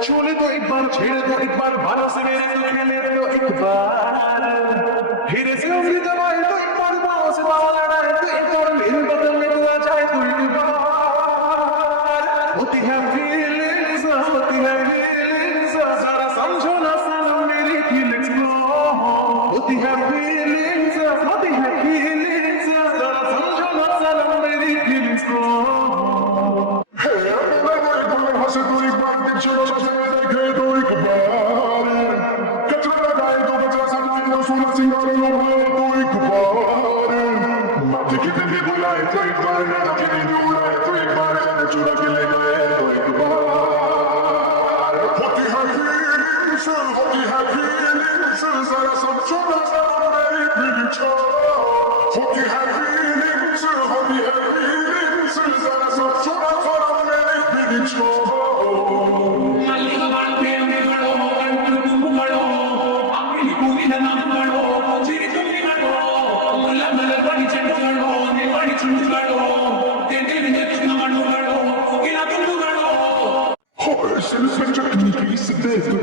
छोले तो एक बार, छेड़े तो एक बार, बारह से मेरे तो खेले तो एक बार, हीरे से उंगली दबाए तो एक बार, बाहों से बाहों लड़ाए तो एक बार, मेरे बदल में तू आ जाए तो एक बार। होती है फीलिंग्स, जरा समझो ना सनम मेरी फीलिंग्स को। होती है फीलिंग्स, जरा समझो ना सनम मेरी फीलिंग्स को। से तो एक बार देख चलो देखे तो एक बार, कचरा लगाए तो बचा सामने तो सूरज सिंगारे लगाए तो एक बार, माथे की गंदी बुलाए तो एक बार, नाना की नींद उड़ाए तो एक बार, जाने चुरा के ले गए तो एक बार। होती है फीलिंग्स, जरा समझो ना सनम मेरी फीलिंग्स को। होती है फीलिंग्स, जरा समझो ना सनम मेरी फीलिंग्स को। Se lo faccio tutti, si deve